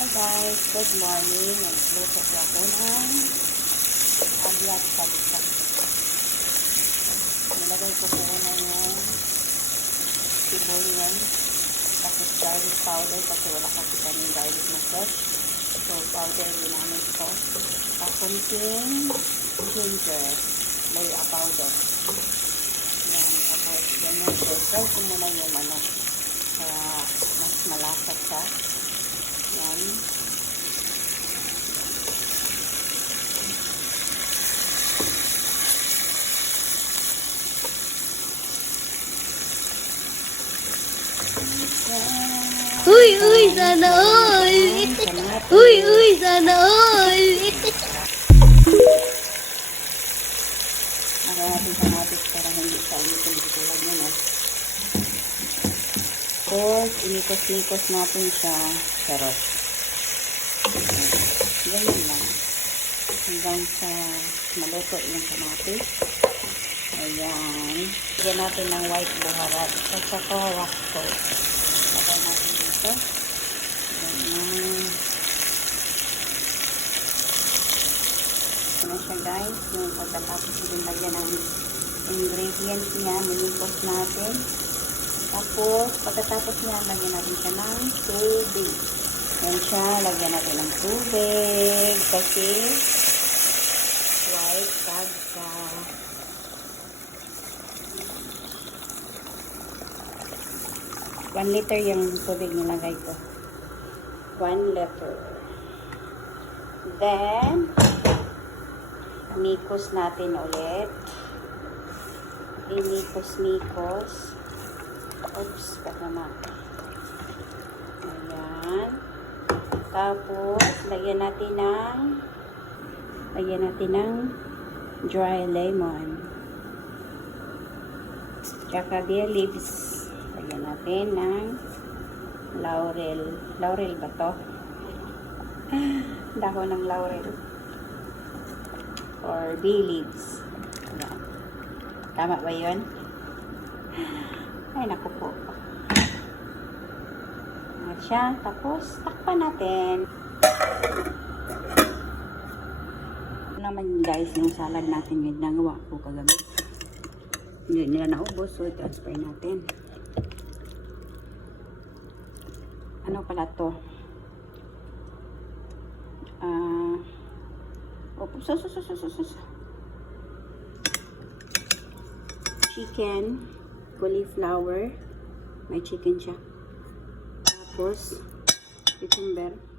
Hi guys, good morning. Nagluto ko ako ng agyat salsa. Nilagay ko po na yung sibuyas, tapos garlic powder kasi wala kasi kaming garlic na fresh. So powder ginamit ko. Pakunting ginger, layer powder. Yan, tapos ganyan. So try ko muna yung para mas malasa siya. Yan. Uy, sana all! Uy, sana all! Lagyan natin kamatis para hindi sa tulad nyo, no? Tapos, inikos-likos natin siya. Charot. Ganyan lang. Hanggang sa maluto yung kamatis. Ayan. Lagyan natin ng white buharat at saka rock salt. Lagyan natin dito. Ayan. Ano siya guys, yung pagkatapos din lagyan ng ingredients niya, minikos natin. Tapos, pagkatapos niya, lagyan natin siya ng tubig. Yan siya, lagyan natin ng tubig kasi white salsa. 1 liter yung tubig nilagay ko. 1 liter. Then, mikos natin ulit. Imikos-mikos. Oops, naman. Ayan. Tapos, lagyan natin ng dry lemon. Tsaka bay leaves. Lagyan natin ng laurel. Laurel ba to? Dahon ng laurel. Or bay leaves. Ayan. Tama ba yun? Ay, naku po. Ayan siya. Tapos, takpan natin. Naman guys, yung salad natin yung nagawa ko kagabi. Hindi nila naubos. So, transfer natin. Ano pala to? Chicken, cauliflower, may chicken siya. Tapos, cucumber,